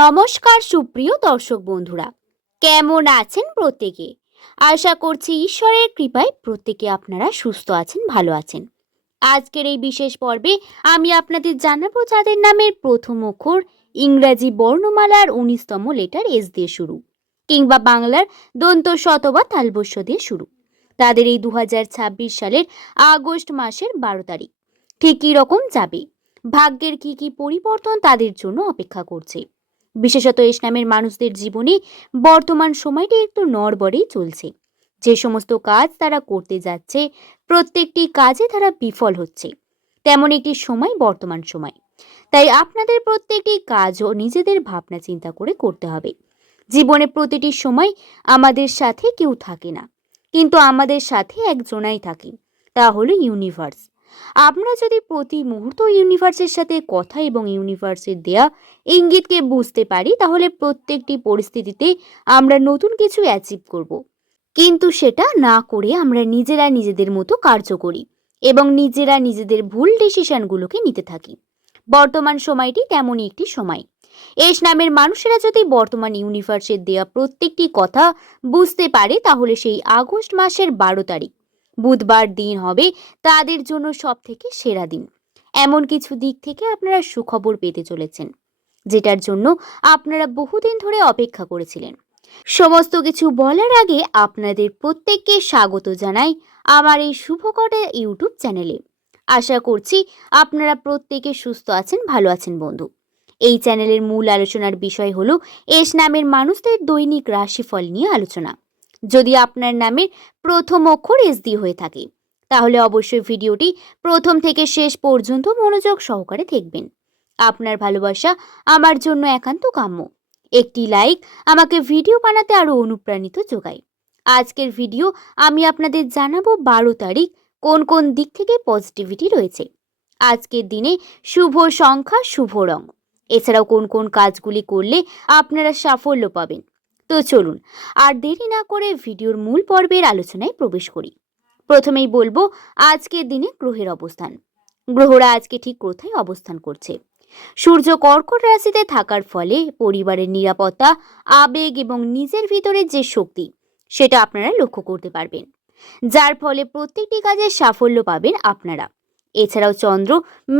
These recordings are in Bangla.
নমস্কার সুপ্রিয় দর্শক বন্ধুরা, কেমন আছেন প্রত্যেকে? আশা করছি ঈশ্বরের কৃপায় প্রত্যেকে আপনারা সুস্থ আছেন, ভালো আছেন। আজকের এই বিশেষ পর্বে আমি আপনাদের জানাবো যাদের নামের প্রথম অক্ষর ইংরাজি বর্ণমালার 19তম লেটার এস দিয়ে শুরু, কিংবা বাংলার দন্ত শত বা তালবস্য দিয়ে শুরু, তাদের এই 2026 সালের আগস্ট মাসের 12 তারিখ ঠিক কী রকম যাবে, ভাগ্যের কি কি পরিবর্তন তাদের জন্য অপেক্ষা করছে। বিশেষত এস নামের মানুষদের জীবনে বর্তমান সময়টি একটু নড়বড়েই চলছে। যে সমস্ত কাজ তারা করতে যাচ্ছে প্রত্যেকটি কাজে তারা বিফল হচ্ছে, তেমন একটি সময় বর্তমান সময়। তাই আপনাদের প্রত্যেকটি কাজও নিজেদের ভাবনা চিন্তা করে করতে হবে। জীবনে প্রতিটি সময় আমাদের সাথে কেউ থাকে না, কিন্তু আমাদের সাথে একজনাই থাকে, তা হলো ইউনিভার্স। আমরা যদি প্রতি মুহূর্ত ইউনিভার্সের সাথে কথা এবং ইউনিভার্সের দেয়া ইঙ্গিতকে বুঝতে পারি, তাহলে প্রত্যেকটি পরিস্থিতিতে আমরা নতুন কিছু অ্যাচিভ করব। কিন্তু সেটা না করে আমরা নিজেরা নিজেদের মতো কার্য করি এবং নিজেরা নিজেদের ভুল ডিসিশনগুলোকে নিতে থাকি। বর্তমান সময়টি তেমনই একটি সময়। এস নামের মানুষেরা যদি বর্তমান ইউনিভার্সের দেয়া প্রত্যেকটি কথা বুঝতে পারে, তাহলে সেই আগস্ট মাসের 12 তারিখ বুধবার দিন হবে তাদের জন্য সব থেকে সেরা দিন। এমন কিছু দিক থেকে আপনারা সুখবর পেতে চলেছেন, যেটার জন্য আপনারা বহুদিন ধরে অপেক্ষা করেছিলেন। সমস্ত কিছু বলার আগে আপনাদের প্রত্যেককে স্বাগত জানাই আমার এই শুভকরে ইউটিউব চ্যানেলে। আশা করছি আপনারা প্রত্যেকে সুস্থ আছেন, ভালো আছেন বন্ধু। এই চ্যানেলের মূল আলোচনার বিষয় হলো এস নামের মানুষদের দৈনিক রাশিফল নিয়ে আলোচনা। যদি আপনার নামের প্রথম অক্ষর এস দিয়ে হয়ে থাকে, তাহলে অবশ্যই ভিডিওটি প্রথম থেকে শেষ পর্যন্ত মনোযোগ সহকারে দেখবেন। আপনার ভালোবাসা আমার জন্য একান্ত কাম্য। একটি লাইক আমাকে ভিডিও বানাতে আরো অনুপ্রাণিত যোগায়। আজকের ভিডিও আমি আপনাদের জানাবো 12 তারিখ কোন কোন দিক থেকে পজিটিভিটি রয়েছে। আজকের দিনে শুভ সংখ্যা, শুভ রং, এছাড়াও কোন কোন কাজগুলি করলে আপনারা সাফল্য পাবেন। তো চলুন আর দেরি না করে ভিডিওর মূল পর্বের আলোচনায় প্রবেশ করি। প্রথমেই বলবো আজকের দিনে গ্রহের অবস্থান। গ্রহরা আজকে ঠিক কোথায় অবস্থান করছে? সূর্য কর্কট রাশিতে থাকার ফলে পরিবারের নিরাপত্তা, আবেগ এবং নিজের ভিতরের যে শক্তি, সেটা আপনারা লক্ষ্য করতে পারবেন, যার ফলে প্রত্যেকটি কাজে সাফল্য পাবেন আপনারা। এছাড়াও চন্দ্র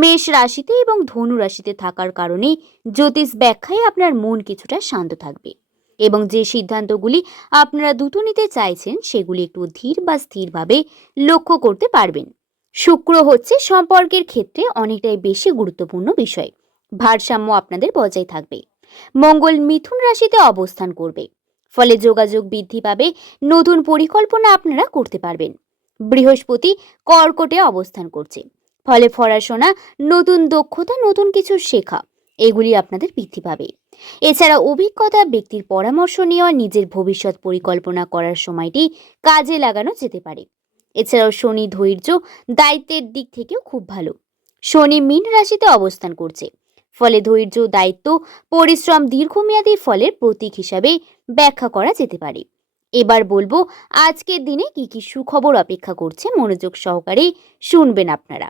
মেষ রাশিতে এবং ধনু রাশিতে থাকার কারণে জ্যোতিষ ব্যাখ্যায় আপনার মন কিছুটা শান্ত থাকবে এবং যে সিদ্ধান্তগুলি আপনারা দ্রুত নিতে চাইছেন সেগুলি একটু ধীর বা স্থিরভাবে লক্ষ্য করতে পারবেন। শুক্র হচ্ছে সম্পর্কের ক্ষেত্রে অনেকটাই বেশি গুরুত্বপূর্ণ বিষয়। ভারসাম্য আপনাদের বজায় থাকবে। মঙ্গল মিথুন রাশিতে অবস্থান করবে, ফলে যোগাযোগ বৃদ্ধি পাবে, নতুন পরিকল্পনা আপনারা করতে পারবেন। বৃহস্পতি কর্কটে অবস্থান করছে, ফলে পড়াশোনা, নতুন দক্ষতা, নতুন কিছু শেখা, এগুলি আপনাদের বৃদ্ধি পাবে। এছাড়া অভিজ্ঞতা ব্যক্তির পরামর্শ নেওয়া নিজের ভবিষ্যৎ পরিকল্পনা করার সময়টি কাজে লাগানো যেতে পারে। এছাড়াও শনি ধৈর্য, দায়িত্বের দিক থেকেও খুব ভালো। শনি মীন রাশিতে অবস্থান করছে, ফলে ধৈর্য, দায়িত্ব, পরিশ্রম দীর্ঘমেয়াদী ফলের প্রতীক হিসাবে ব্যাখ্যা করা যেতে পারে। এবার বলবো আজকের দিনে কি কি সুখবর অপেক্ষা করছে, মনোযোগ সহকারে শুনবেন আপনারা।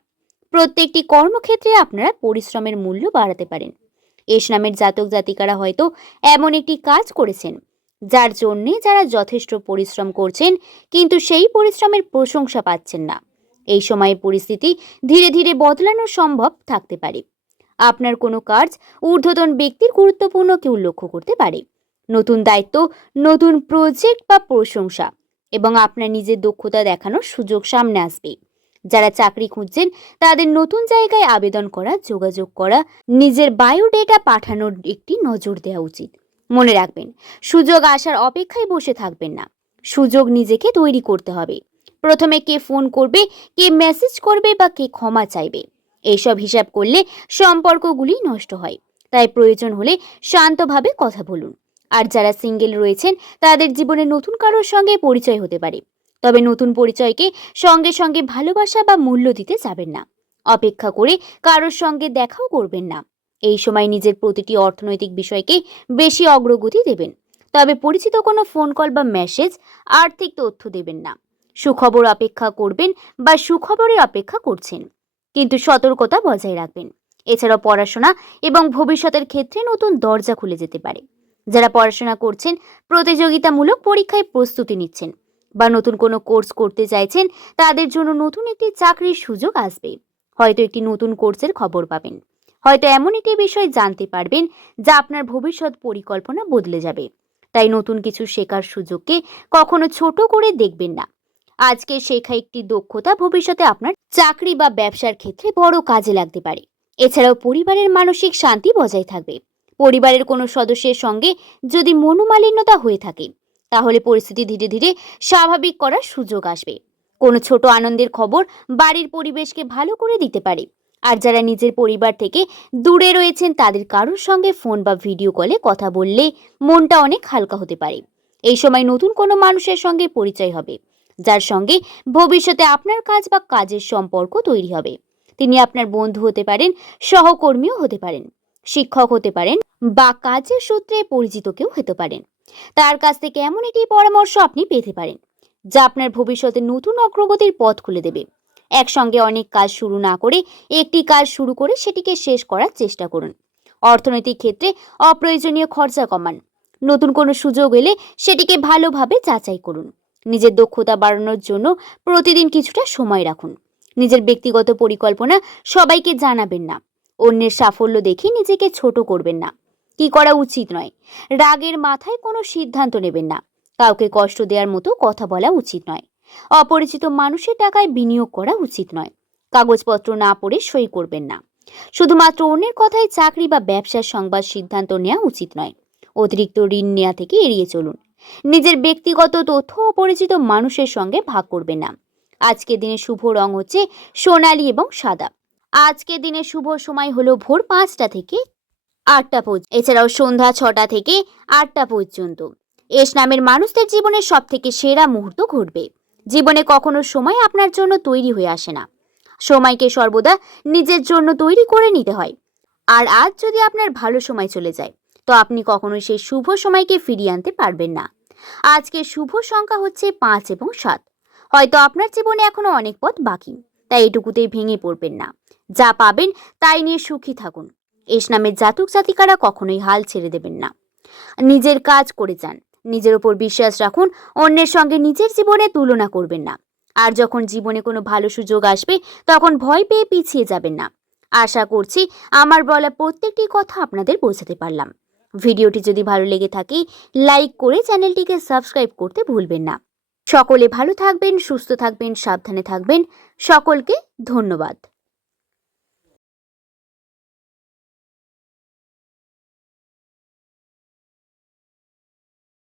প্রত্যেকটি কর্মক্ষেত্রে আপনারা পরিশ্রমের মূল্য বাড়াতে পারেন। এস নামের জাতক জাতিকারা হয়তো এমন একটি কাজ করেছেন যার জন্যে যারা যথেষ্ট পরিশ্রম করছেন, কিন্তু সেই পরিশ্রমের প্রশংসা পাচ্ছেন না। এই সময়ে পরিস্থিতি ধীরে ধীরে বদলানো সম্ভব থাকতে পারে। আপনার কোনো কাজ ঊর্ধ্বতন ব্যক্তির গুরুত্বপূর্ণ কেউ লক্ষ্য করতে পারে। নতুন দায়িত্ব, নতুন প্রজেক্ট বা প্রশংসা এবং আপনার নিজের দক্ষতা দেখানোর সুযোগ সামনে আসবে। যারা চাকরি খুঁজছেন তাদের নতুন জায়গায় আবেদন করা, যোগাযোগ করা, নিজের বায়োডেটা পাঠানোর একটি নজর দেওয়া উচিত। মনে রাখবেন, সুযোগ আসার অপেক্ষায় বসে থাকবেন না, সুযোগ নিজেকে তৈরি করতে হবে। প্রথমে কে ফোন করবে, কে মেসেজ করবে বা কে ক্ষমা চাইবে, এইসব হিসাব করলে সম্পর্কগুলি নষ্ট হয়। তাই প্রয়োজন হলে শান্তভাবে কথা বলুন। আর যারা সিঙ্গেল রয়েছেন তাদের জীবনে নতুন কারোর সঙ্গে পরিচয় হতে পারে, তবে নতুন পরিচয়কে সঙ্গে সঙ্গে ভালোবাসা বা মূল্য দিতে যাবেন না। অপেক্ষা করে কারোর সঙ্গে দেখাও করবেন না। এই সময় নিজের প্রতিটি অর্থনৈতিক বিষয়কে বেশি অগ্রগতি দেবেন, তবে পরিচিত কোনো ফোন কল বা মেসেজ, আর্থিক তথ্য দেবেন না। সুখবর অপেক্ষা করবেন বা সুখবরের অপেক্ষা করছেন, কিন্তু সতর্কতা বজায় রাখবেন। এছাড়াও পড়াশোনা এবং ভবিষ্যতের ক্ষেত্রে নতুন দরজা খুলে যেতে পারে। যারা পড়াশোনা করছেন, প্রতিযোগিতামূলক পরীক্ষায় প্রস্তুতি নিচ্ছেন বা নতুন কোনো কোর্স করতে চাইছেন, তাদের জন্য নতুন একটি চাকরির সুযোগ আসবে। হয়তো একটি নতুন কোর্সের খবর পাবেন, হয়তো এমন একটি বিষয় জানতে পারবেন যা আপনার ভবিষ্যৎ পরিকল্পনা বদলে যাবে। তাই নতুন কিছু শেখার সুযোগকে কখনো ছোট করে দেখবেন না। আজকে শেখা একটি দক্ষতা ভবিষ্যতে আপনার চাকরি বা ব্যবসার ক্ষেত্রে বড় কাজে লাগতে পারে। এছাড়াও পরিবারের মানসিক শান্তি বজায় থাকবে। পরিবারের কোনো সদস্যের সঙ্গে যদি মনোমালিন্যতা হয়ে থাকে, তাহলে পরিস্থিতি ধীরে ধীরে স্বাভাবিক করার সুযোগ আসবে। কোনো ছোট আনন্দের খবর বাড়ির পরিবেশকে ভালো করে দিতে পারে। আর যারা নিজের পরিবার থেকে দূরে রয়েছেন, তাদের কারোর সঙ্গে ফোন বা ভিডিও কলে কথা বললে মনটা অনেক হালকা হতে পারে। এই সময় নতুন কোনো মানুষের সঙ্গে পরিচয় হবে, যার সঙ্গে ভবিষ্যতে আপনার কাজ বা কাজের সম্পর্ক তৈরি হবে। তিনি আপনার বন্ধু হতে পারেন, সহকর্মীও হতে পারেন, শিক্ষক হতে পারেন বা কাজের সূত্রে পরিচিত কেউ হতে পারেন। তার কাছ থেকে এমন একটি পরামর্শ আপনি পেতে পারেন যা আপনার ভবিষ্যতে নতুন অগ্রগতির পথ খুলে দেবে। একসঙ্গে অনেক কাজ শুরু না করে একটি কাজ শুরু করে সেটিকে শেষ করার চেষ্টা করুন। অর্থনৈতিক ক্ষেত্রে অপ্রয়োজনীয় খরচা কমান। নতুন কোনো সুযোগ এলে সেটিকে ভালোভাবে যাচাই করুন। নিজের দক্ষতা বাড়ানোর জন্য প্রতিদিন কিছুটা সময় রাখুন। নিজের ব্যক্তিগত পরিকল্পনা সবাইকে জানাবেন না। অন্যের সাফল্য দেখে নিজেকে ছোট করবেন না। কি করা উচিত নয়, রাগের মাথায় কোনো সিদ্ধান্ত নেবেন না। কাউকে কষ্ট দেওয়ার মতো কথা বলা উচিত নয়। অপরিচিত মানুষের টাকায় বিনিয়োগ করা উচিত নয়। কাগজপত্র না পড়ে সই করবেন না। শুধুমাত্র অন্যের কথায় চাকরি বা ব্যবসার সংবাদ সিদ্ধান্ত নেওয়া উচিত নয়। অতিরিক্ত ঋণ নেওয়া থেকে এড়িয়ে চলুন। নিজের ব্যক্তিগত তথ্য অপরিচিত মানুষের সঙ্গে ভাগ করবেন না। আজকের দিনে শুভ রং হচ্ছে সোনালী এবং সাদা। আজকের দিনে শুভ সময় হলো ভোর 5টা থেকে 8টা পর্যন্ত, এছাড়াও সন্ধ্যা 6টা থেকে 8টা পর্যন্ত। এস নামের মানুষদের জীবনে সব থেকে সেরা মুহূর্ত ঘটবে। জীবনে কখনো সময় আপনার জন্য তৈরি হয়ে আসে না। সময়কে সর্বদা নিজের জন্য তৈরি করে নিতে হয়। আর আজ যদি আপনার ভালো সময় চলে যায়, তো আপনি কখনোই সেই শুভ সময়কে ফিরিয়ে আনতে পারবেন না। আজকে শুভ সংখ্যা হচ্ছে 5 এবং 7। হয়তো আপনার জীবনে এখনো অনেক পথ বাকি, তাই এটুকুতেই ভেঙে পড়বেন না। যা পাবেন তাই নিয়ে সুখী থাকুন। এস নামের জাতক জাতিকারা কখনোই হাল ছেড়ে দেবেন না। নিজের কাজ করে যান, নিজের উপর বিশ্বাস রাখুন, অন্যের সঙ্গে নিজের জীবনে তুলনা করবেন না। আর যখন জীবনে কোনো ভালো সুযোগ আসবে, তখন ভয় পেয়ে পিছিয়ে যাবেন না। আশা করছি আমার বলা প্রত্যেকটি কথা আপনাদের বোঝাতে পারলাম। ভিডিওটি যদি ভালো লেগে থাকে, লাইক করে চ্যানেলটিকে সাবস্ক্রাইব করতে ভুলবেন না। সকলে ভালো থাকবেন, সুস্থ থাকবেন, সাবধানে থাকবেন। সকলকে ধন্যবাদ।